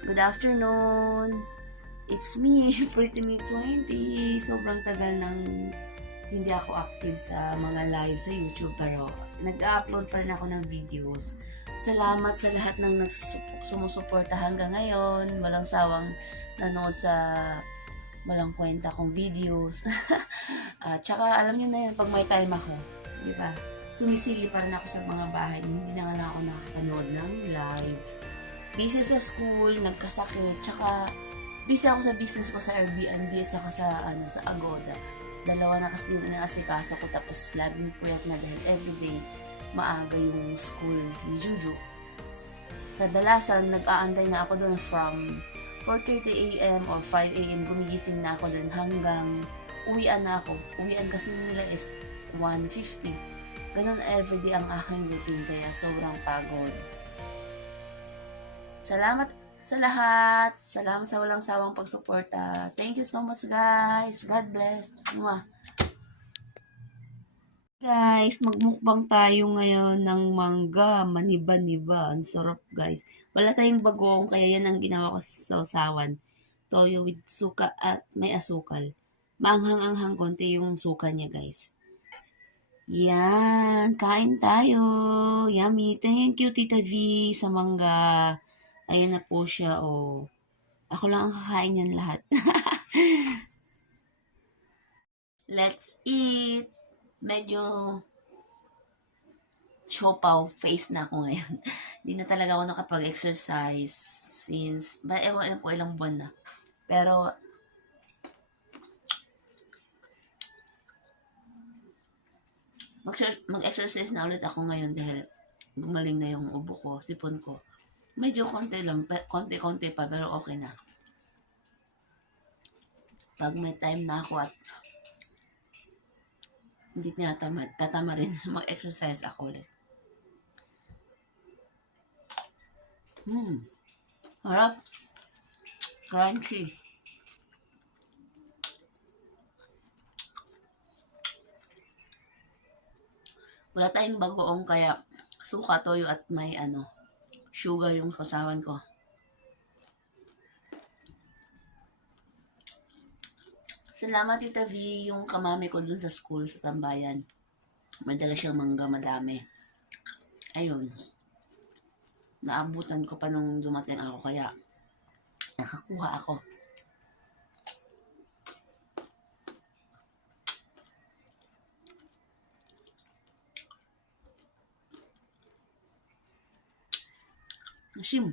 Good afternoon. It's me, Pretty Me 20. Sobrang tagal nang hindi ako active sa mga live sa YouTube pero nag-upload pa rin ako ng videos. Salamat sa lahat ng sumusuporta hanggang ngayon. Walang sawang nanood sa walang kwenta kong videos. At saka alam niyo na yun, pag may time ako, di ba? Sumisili pa rin ako sa mga bahay. Hindi na nga lang ako nakakanood ng live. Busy sa school, nagkasakit, tsaka busy ako sa business ko sa Airbnb at saka sa Agoda. Dalawa na kasi yung inaasikaso ko tapos laging puyat na dahil everyday maaga yung school ni Juju. Kadalasan nag-aantay na ako doon from 4:30 a.m. or 5 a.m. gumigising na ako doon hanggang uwian na ako. Uwian kasi nila is 1:50. Ganun everyday ang aking routine kaya sobrang pagod. Salamat sa lahat. Salamat sa walang sawang pagsuporta. Thank you so much, guys. God bless. Mwah. Guys, magmukbang tayo ngayon ng mangga. Maniba-niba. Ang sarap, guys. Wala tayong bagoong, kaya yan ang ginawa ko sa sausawan. Toyo with suka at may asukal. Maanghang-anghang konti yung suka niya, guys. Yan, kain tayo. Yummy. Thank you, Tita V, sa mangga. Ayan na po siya, oh. Ako lang ang kakain yan lahat. Let's eat. Medyo chopaw face na ako ngayon. Hindi na talaga ako nakapag-exercise since, ewan po ilang buwan na. Pero, mag-exercise na ulit ako ngayon dahil gumaling na yung ubo ko, sipon ko. Medyo konti lang, konti-konti pa, pero okay na. Pag may time na ako at hindi tinatamad, tatama rin mag-exercise ako ulit. Harap. Crunchy. Wala tayong bagoong kaya suka, toyo at may sugar yung kasawan ko. Salamat, Tita V, yung kamami ko dun sa school, sa tambayan. Madala siyang mangga, madami. Ayun. Naabutan ko pa nung dumating ako, kaya nakakuha ako. Nasim.